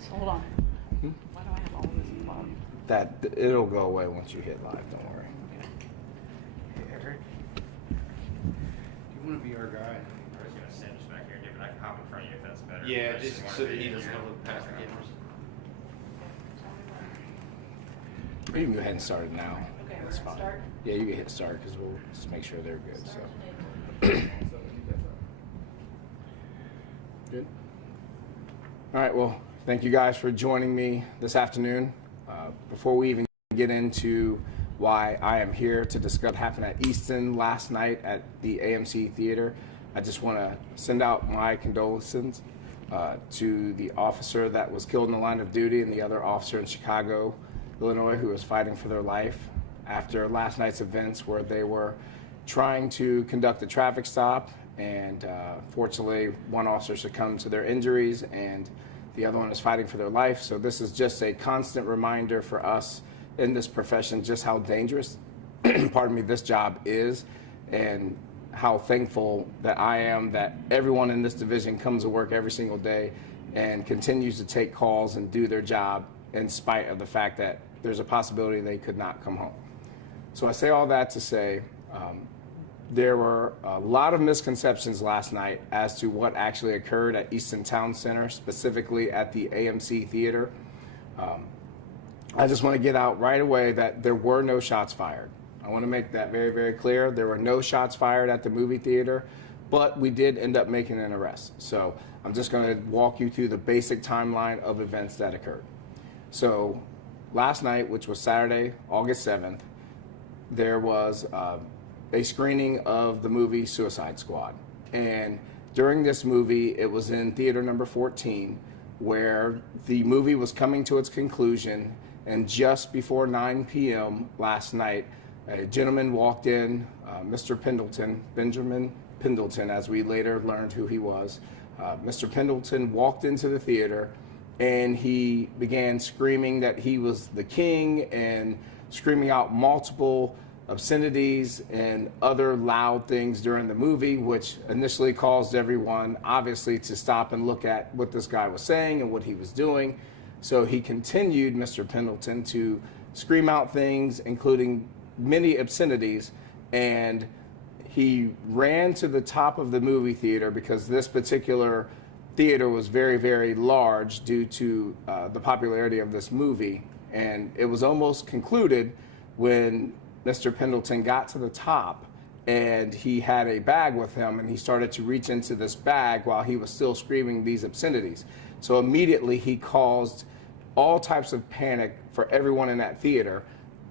So hold on. Why do I have all of this in the bottom? That it'll go away once you hit live. Don't worry. Hey, Eric. Do you want to be our guy? I was gonna stand just back here, David. I can hop in front of you if that's better. Yeah, I just didn't so wanna that be he doesn't here. look past the cameras. You can go ahead and start it now. Okay, That's we're fine. gonna start? Yeah, you can hit start because we'll just make sure they're good. So. Good. All right. Well, thank you guys for joining me this afternoon. Before we even get into why I am here to discuss what happened at Easton last night at the AMC Theater, I just want to send out my condolences to the officer that was killed in the line of duty and the other officer in Chicago, Illinois, who was fighting for their life after last night's events where they were trying to conduct a traffic stop, and fortunately one officer succumbed to their injuries and the other one is fighting for their life. So this is just a constant reminder for us in this profession just how dangerous pardon me, this job is, and how thankful that I am that everyone in this division comes to work every single day and continues to take calls and do their job in spite of the fact that there's a possibility they could not come home. So I say all that to say there were a lot of misconceptions last night as to what actually occurred at Easton Town Center, specifically at the AMC Theater. I just want to get out right away that there were no shots fired. I want to make that very, very clear. There were no shots fired at the movie theater, but we did end up making an arrest. So I'm just going to walk you through the basic timeline of events that occurred. So last night, which was Saturday, August 7th, there was a screening of the movie Suicide Squad. And during this movie, it was in theater number 14, where the movie was coming to its conclusion. And just before 9 p.m. last night, a gentleman walked in, Mr. Pendleton, Benjamin Pendleton, as we later learned who he was. Mr. Pendleton walked into the theater and he began screaming that he was the king and screaming out multiple obscenities and other loud things during the movie, which initially caused everyone obviously to stop and look at what this guy was saying and what he was doing. So he continued, Mr. Pendleton, to scream out things, including many obscenities, and he ran to the top of the movie theater because this particular theater was very, very large due to the popularity of this movie. And it was almost concluded when Mr. Pendleton got to the top and he had a bag with him and he started to reach into this bag while he was still screaming these obscenities. So immediately he caused all types of panic for everyone in that theater.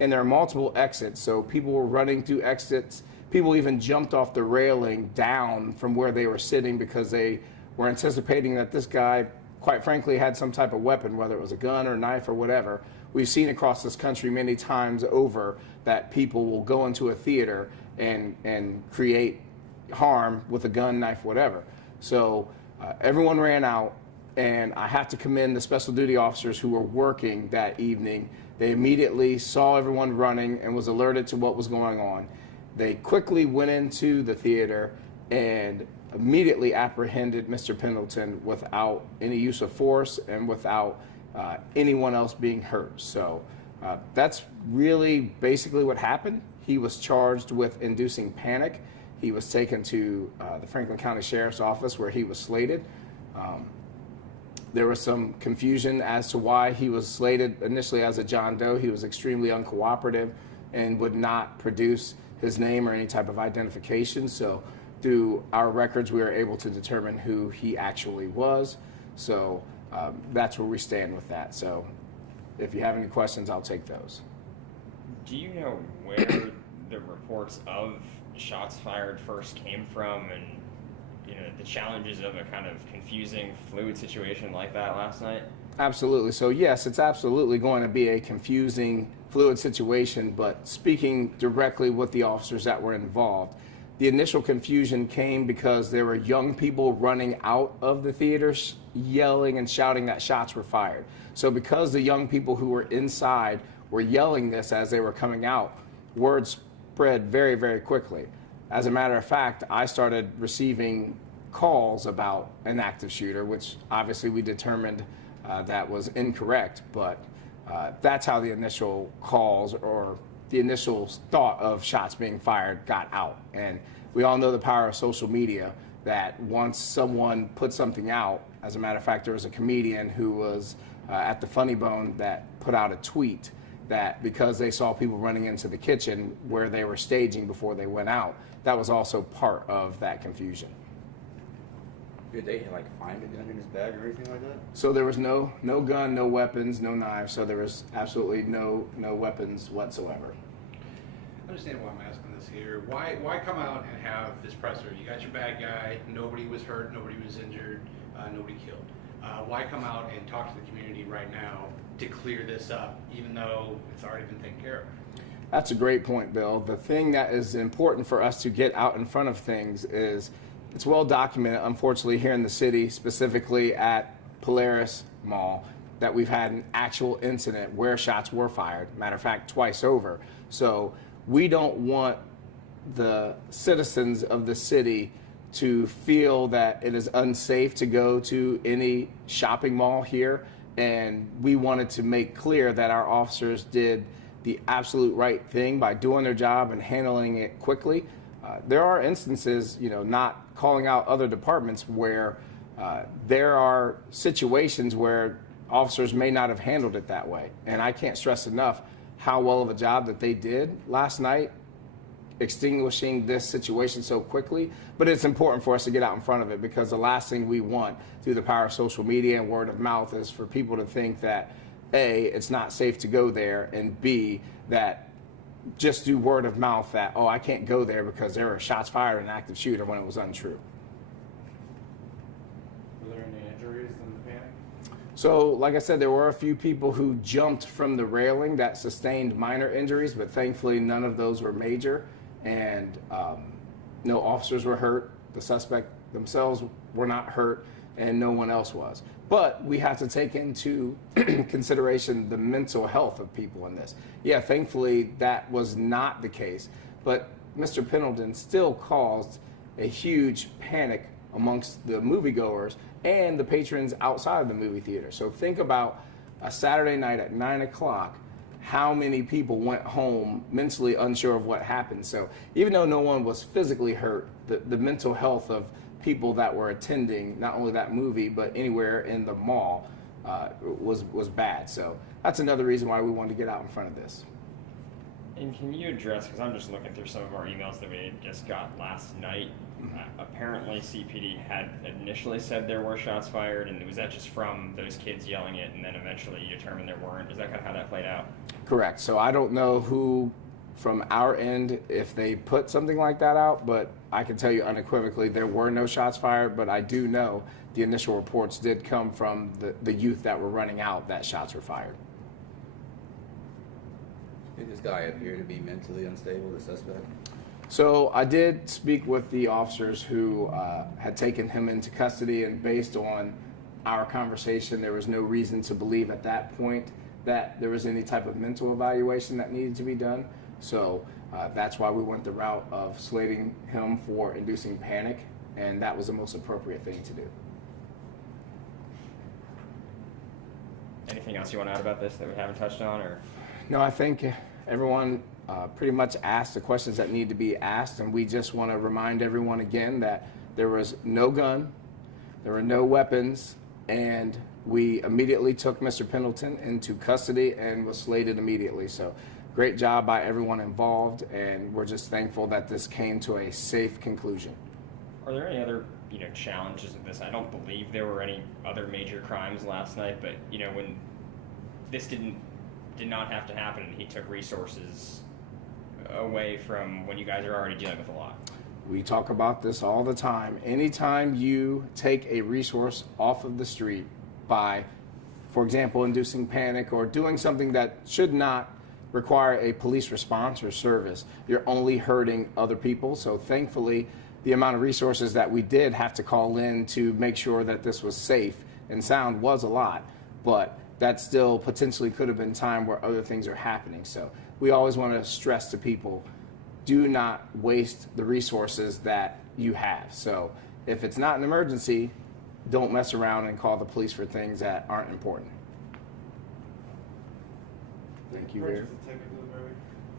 And there are multiple exits, so people were running through exits. People even jumped off the railing down from where they were sitting because they were anticipating that this guy, quite frankly, had some type of weapon, whether it was a gun or knife or whatever. We've seen across this country many times over that people will go into a theater and create harm with a gun, knife, whatever. So everyone ran out, and I have to commend the special duty officers who were working that evening. They immediately saw everyone running and was alerted to what was going on. They quickly went into the theater and immediately apprehended Mr. Pendleton without any use of force and without anyone else being hurt. So that's really basically what happened. He was charged with inducing panic. He was taken to the Franklin County Sheriff's Office where he was slated. There was some confusion as to why he was slated initially as a John Doe. He was extremely uncooperative and would not produce his name or any type of identification. So through our records, we were able to determine who he actually was. So that's where we stand with that. So if you have any questions, I'll take those. Do you know where the reports of shots fired first came from, and the challenges of a kind of confusing, fluid situation like that last night? Absolutely. So yes, it's absolutely going to be a confusing, fluid situation, but speaking directly with the officers that were involved, the initial confusion came because there were young people running out of the theater yelling and shouting that shots were fired. So because the young people who were inside were yelling this as they were coming out, word spread very, very quickly. As a matter of fact, I started receiving calls about an active shooter, which obviously we determined that was incorrect, but that's how the initial calls or the initial thought of shots being fired got out. And we all know the power of social media, that once someone put something out, as a matter of fact, there was a comedian who was at the Funny Bone that put out a tweet that because they saw people running into the kitchen where they were staging before they went out, that was also part of that confusion. Did they like find a gun in his bag or anything like that? So there was no gun, no weapons, no knives. So there was absolutely no weapons whatsoever. I understand why I'm asking this here. Why come out and have this presser? You got your bad guy. Nobody was hurt. Nobody was injured. Nobody killed. Why come out and talk to the community right now to clear this up, even though it's already been taken care of? That's a great point, Bill. The thing that is important for us to get out in front of things is it's well documented, unfortunately, here in the city, specifically at Polaris Mall, that we've had an actual incident where shots were fired. Matter of fact, twice over. So we don't want the citizens of the city to feel that it is unsafe to go to any shopping mall here. And we wanted to make clear that our officers did the absolute right thing by doing their job and handling it quickly. There are instances, not calling out other departments where there are situations where officers may not have handled it that way. And I can't stress enough how well of a job that they did last night extinguishing this situation so quickly. But it's important for us to get out in front of it, because the last thing we want through the power of social media and word of mouth is for people to think that A, it's not safe to go there, and B, that just do word of mouth that, oh, I can't go there because there were shots fired in an active shooter, when it was untrue. Were there any injuries in the panic? So, like I said, there were a few people who jumped from the railing that sustained minor injuries, but thankfully none of those were major, and no officers were hurt. The suspect themselves were not hurt, and no one else was. But we have to take into consideration the mental health of people in this. Yeah, thankfully that was not the case, but Mr. Pendleton still caused a huge panic amongst the moviegoers and the patrons outside of the movie theater. So think about a Saturday night at 9 o'clock, how many people went home mentally unsure of what happened. So even though no one was physically hurt, the mental health of people that were attending not only that movie but anywhere in the mall was bad. So that's another reason why we wanted to get out in front of this. And can you address, because I'm just looking through some of our emails that we just got last night, apparently CPD had initially said there were shots fired, and was that just from those kids yelling it, and then eventually you determined there weren't? Is that kind of how that played out? Correct. So I don't know who from our end, if they put something like that out, but I can tell you unequivocally there were no shots fired, but I do know the initial reports did come from the youth that were running out that shots were fired. Did this guy appear to be mentally unstable, the suspect? So I did speak with the officers who had taken him into custody, and based on our conversation, there was no reason to believe at that point that there was any type of mental evaluation that needed to be done. So that's why we went the route of slating him for inducing panic, and that was the most appropriate thing to do. Anything else you want to add about this that we haven't touched on, or? No, I think everyone pretty much asked the questions that need to be asked, and we just want to remind everyone again that there was no gun, there were no weapons, and we immediately took Mr. Pendleton into custody and was slated immediately. So great job by everyone involved, and we're just thankful that this came to a safe conclusion. Are there any other, challenges with this? I don't believe there were any other major crimes last night, but, when this did not have to happen, and he took resources away from when you guys are already dealing with a lot. We talk about this all the time. Anytime you take a resource off of the street by, for example, inducing panic or doing something that should not require a police response or service, you're only hurting other people. So thankfully, the amount of resources that we did have to call in to make sure that this was safe and sound was a lot, but that still potentially could have been time where other things are happening. So we always want to stress to people, do not waste the resources that you have. So if it's not an emergency, don't mess around and call the police for things that aren't important. Thank you, Mayor. Purchase a ticket to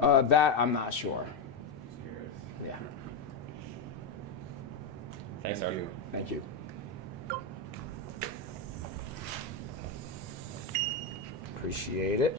the movie? That I'm not sure. Just curious. Yeah. Thanks, Thank Art. you. Thank you. Appreciate it.